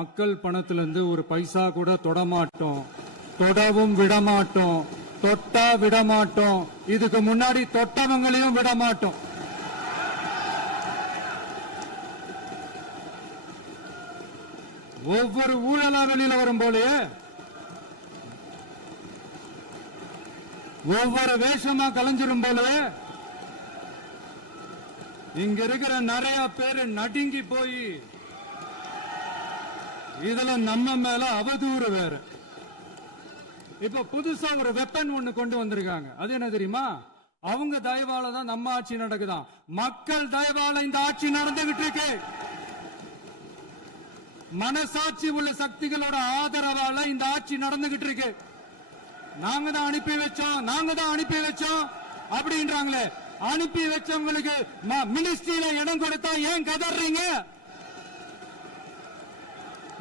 மக்கள் பணத்திலிருந்து ஒரு பைசா கூட தொடமாட்டோம், தொடவும் விடமாட்டோம், தொட்டா விடமாட்டோம், இதுக்கு முன்னாடி தொட்டவங்களையும் விடமாட்டோம். ஒவ்வொரு ஊழலா வெளியில வரும் போலயே ஒவ்வொரு வேஷமா கலைஞ்சிரும் போலயே இங்க இருக்கிற நிறைய பேரு நடுங்கி போய் இதுல நம்ம மேல அவதூறு வேற. இப்ப புதுசா ஒரு வெப்பன் ஒண்ணு கொண்டு வந்திருக்காங்க. அது என்ன தெரியுமா? அவங்க தயவால தான் நம்ம ஆட்சி நடக்குதான். மக்கள் தயவால இந்த ஆட்சி நடந்துகிட்டு இருக்கு. மனசாட்சி உள்ள சக்திகளோட ஆதரவால இந்த ஆட்சி நடந்துகிட்டு இருக்கு. நாங்க தான் அனுப்பி வச்சோம் அப்படின்றாங்களே. அனுப்பி வச்சவங்களுக்கு மினிஸ்ட்ரியில இடம் கொடுத்தா ஏன் கதறீங்க?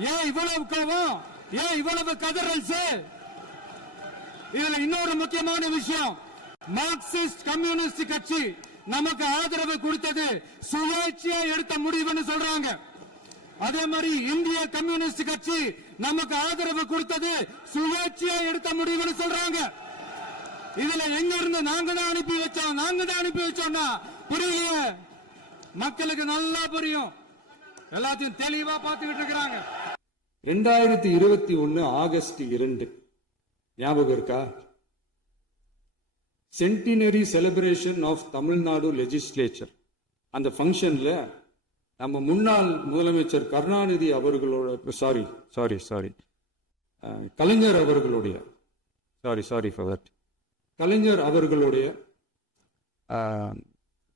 ஏன் இவ்வளவு கோவம்? ஏன் இவ்வளவு கதறல்? இதுல இன்னொரு முக்கியமான விஷயம், மார்க்சிஸ்ட் கம்யூனிஸ்ட் கட்சி நமக்கு ஆதரவு கொடுத்தது சுயேட்சையா எடுத்த முடிவுன்னு சொல்றாங்க. அதே மாதிரி இந்திய கம்யூனிஸ்ட் கட்சி நமக்கு ஆதரவு கொடுத்தது சுயேட்சையா எடுத்த முடிவுன்னு சொல்றாங்க. இதுல எங்க இருந்து நாங்க தான் அனுப்பி வச்சோம்னா புரியலையே. மக்களுக்கு நல்லா புரியும், எல்லாத்தையும் தெளிவா பார்த்துக்கிட்டு இருக்கிறாங்க. 2021 ஆகஸ்ட் 2 ஞாபகம் இருக்கா? Centenary celebration of Tamil Nadu legislature. அந்த ஃபங்க்ஷன்ல நம்ம முன்னாள் முதலமைச்சர் கருணாநிதி அவர்களோட கலைஞர் அவர்களுடைய கலைஞர் அவர்களுடைய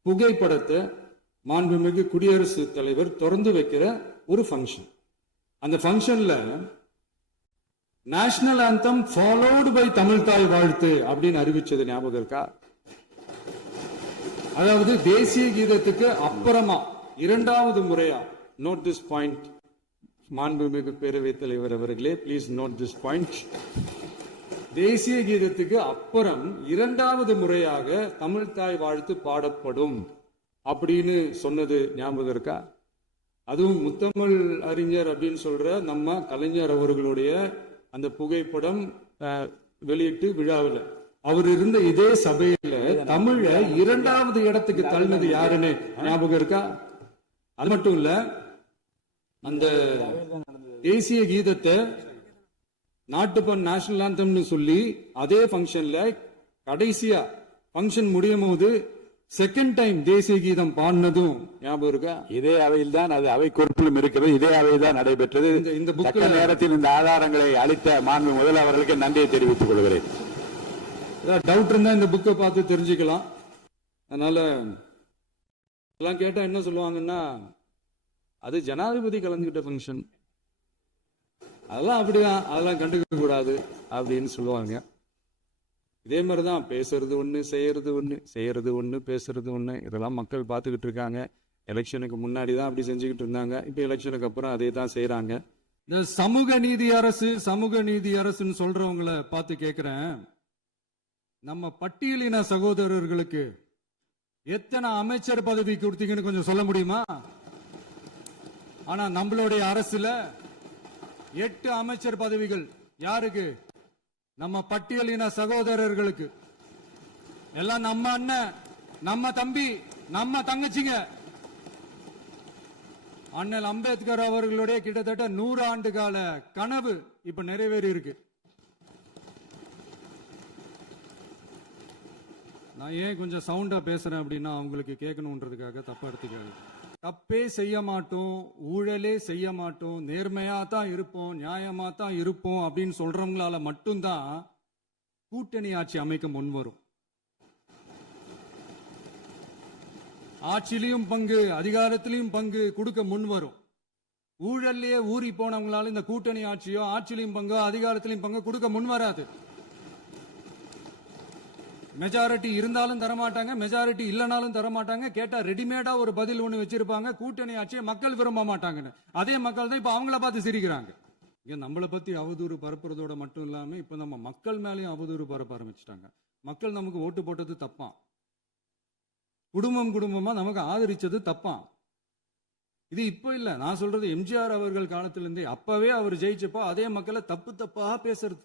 புகைப்படத்தை மாண்புமிகு குடியரசுத் தலைவர் திறந்து வைக்கிற ஒரு ஃபங்க்ஷன். அந்த ஃபங்க்ஷன்ல national anthem followed by Tamil Thai Vazhthu அப்படின்னு அறிவிச்சது ஞாபகம் இருக்கா? அதாவது தேசிய கீதத்துக்கு அப்புறமா இரண்டாவது முறையா, நோட் திஸ் பாயிண்ட் மாண்புமிகு பேரவைத் தலைவர் அவர்களே, பிளீஸ் நோட் திஸ் பாயிண்ட். தேசிய கீதத்துக்கு அப்புறம் இரண்டாவது முறையாக தமிழ் தாய் வாழ்த்து பாடப்படும் அப்படின்னு சொன்னது ஞாபகம் இருக்கா? அதுவும் முத்தமிழ் அறிஞர் அப்படின்னு சொல்ற நம்ம கலைஞர் அவர்களுடைய அந்த புகைப்படம் வெளியிட்டு விழாவில் அவர் இருந்த இதே சபையில தமிழ இரண்டாவது இடத்துக்கு தள்ளினது யாருன்னு ஞாபகம் இருக்கா? அது மட்டும் இல்ல, அந்த தேசிய கீதத்தை நாட்டுப்பண் நேஷனல் ஆந்தம்னு சொல்லி அதே பங்கன்ல கடைசியா பங்கன் முடியும் போது செகண்ட் டைம் தேசிய கீதம் பாடினதும் ஞாபகம் இருக்கா? இதே அவையில் தான், அது அவை குறிப்பிலும் இருக்கிறது, இதே அவையில் தான் நடைபெற்றது. இந்த புக்க நேரத்தில் இந்த ஆதாரங்களை அளித்த மாண்பு முதல் அவர்களுக்கு நன்றியை தெரிவித்துக் கொள்கிறேன். டவுட் இருந்தா இந்த புக்கை பார்த்து தெரிஞ்சுக்கலாம். அதனால எல்லாம் கேட்டா என்ன சொல்லுவாங்கன்னா, அது ஜனாதிபதி கலந்துகிட்ட ஃபங்க்ஷன், அதெல்லாம் அப்படிதான், அதெல்லாம் கண்டுக்க கூடாது அப்படின்னு சொல்லுவாங்க. இதே மாதிரிதான் பேசுறது ஒண்ணு, செய்யறது ஒண்ணு, பேசுறது ஒண்ணு. இதெல்லாம் மக்கள் பார்த்துக்கிட்டு இருக்காங்க. எலெக்ஷனுக்கு முன்னாடி தான் அப்படி செஞ்சுக்கிட்டு இருந்தாங்க. இப்ப எலெக்ஷனுக்கு அப்புறம் அதே தான் செய்யறாங்க. இந்த சமூக நீதி அரசுன்னு சொல்றவங்களை பார்த்து கேட்கிறேன், நம்ம பட்டியலின சகோதரர்களுக்கு எத்தனை அமைச்சர் பதவி கொடுத்தீங்கன்னு கொஞ்சம் சொல்ல முடியுமா? ஆனா நம்மளுடைய அரசுல 8 அமைச்சர் பதவிகள் யாருக்கு? நம்ம பட்டியலின சகோதரர்களுக்கு. எல்லாம் நம்ம அண்ணன், நம்ம தம்பி, நம்ம தங்கச்சிங்க. அண்ணல் அம்பேத்கர் அவர்களுடைய கிட்டத்தட்ட 100 ஆண்டு கால கனவு இப்ப நிறைவேறி இருக்கு. நான் ஏன் கொஞ்சம் சவுண்டா பேசுறேன் அப்படின்னா, அவங்களுக்கு கேட்கணுன்றதுக்காக தப்பா எடுத்துக்காது. தப்பே செய்ய மாட்டோம், ஊழலே செய்ய மாட்டோம், நேர்மையா தான் இருப்போம், நியாயமா தான் இருப்போம் அப்படின்னு சொல்றவங்களால மட்டும்தான் கூட்டணி ஆட்சி அமைக்க முன் வரும். ஆட்சியிலையும் பங்கு, அதிகாரத்திலையும் பங்கு கொடுக்க முன் வரும். ஊழல்லையே ஊறி போனவங்களால இந்த கூட்டணி ஆட்சியோ, ஆட்சியிலையும் பங்கோ, அதிகாரத்திலையும் பங்கு கொடுக்க முன் வராது. மெஜாரிட்டி இருந்தாலும் தரமாட்டாங்க, மெஜாரிட்டி இல்லைனாலும் தரமாட்டாங்க. கேட்டா ரெடிமேடா ஒரு பதில் ஒண்ணு வச்சிருப்பாங்க, கூட்டணி ஆட்சியை மக்கள் விரும்ப மாட்டாங்கன்னு. அதே மக்கள் தான் இப்ப அவங்கள பார்த்து சிரிக்கிறாங்க. இங்க நம்மளை பத்தி அவதூறு பரப்புறதோட மட்டும் இல்லாம இப்ப நம்ம மக்கள் மேலேயும் அவதூறு பரப்ப ஆரம்பிச்சிட்டாங்க. மக்கள் நமக்கு ஓட்டு போட்டது தப்பான், குடும்பமா நமக்கு ஆதரிச்சது தப்பான். இது இப்ப இல்ல, நான் சொல்றது எம்ஜிஆர் அவர்கள் காலத்திலிருந்தே. அப்பவே அவர் ஜெயிச்சப்போ அதே மக்களை தப்பு தப்பா பேசுறது.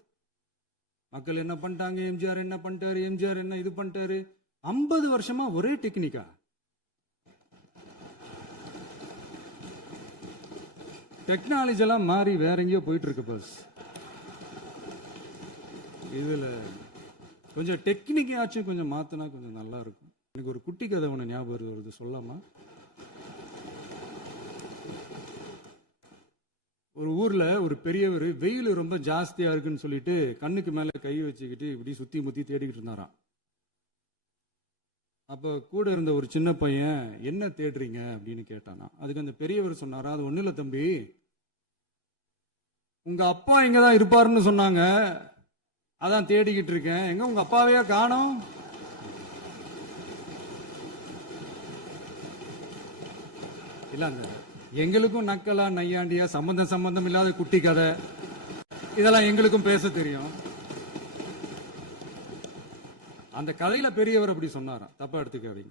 மக்கள் என்ன பண்ணிட்டாங்க, எம்ஜிஆர் என்ன பண்ணிட்டாரு, எம்ஜிஆர் என்ன இது பண்ணிட்டாரு. 50 வருஷமா ஒரே டெக்னிக்கா. டெக்னாலஜி எல்லாம் மாறி வேற எங்கேயோ போயிட்டு இருக்கு பஸ். இதுல கொஞ்சம் டெக்னிக்காச்சும் கொஞ்சம் மாத்தினா கொஞ்சம் நல்லா இருக்கும். எனக்கு ஒரு குட்டி கதை ஒன்று ஞாபகம் வருது, சொல்லாமா? ஒரு ஊர்ல ஒரு பெரியவர் வெயில் ரொம்ப ஜாஸ்தியா இருக்குன்னு சொல்லிட்டு கண்ணுக்கு மேல கை வச்சுக்கிட்டு இப்படி சுத்தி முத்தி தேடிக்கிட்டு இருந்தாராம். அப்ப கூட இருந்த ஒரு சின்ன பையன், என்ன தேடுறீங்க அப்படின்னு கேட்டானா. அதுக்கு அந்த பெரியவர் சொன்னாரா, அது ஒண்ணு இல்ல தம்பி, உங்க அப்பா இங்கதான் இருப்பாருன்னு சொன்னாங்க, அதான் தேடிக்கிட்டு இருக்கேன். எங்க உங்க அப்பாவையா காணோம்? இல்ல, அந்த எங்களுக்கும் நக்கலா நையாண்டியா சம்பந்தம் இல்லாத குட்டி கதை இதெல்லாம் எங்களுக்கும் பேச தெரியும். அந்த கதையில பெரியவர் அப்படி சொன்னாராம், தப்பா எடுத்துக்காதீங்க.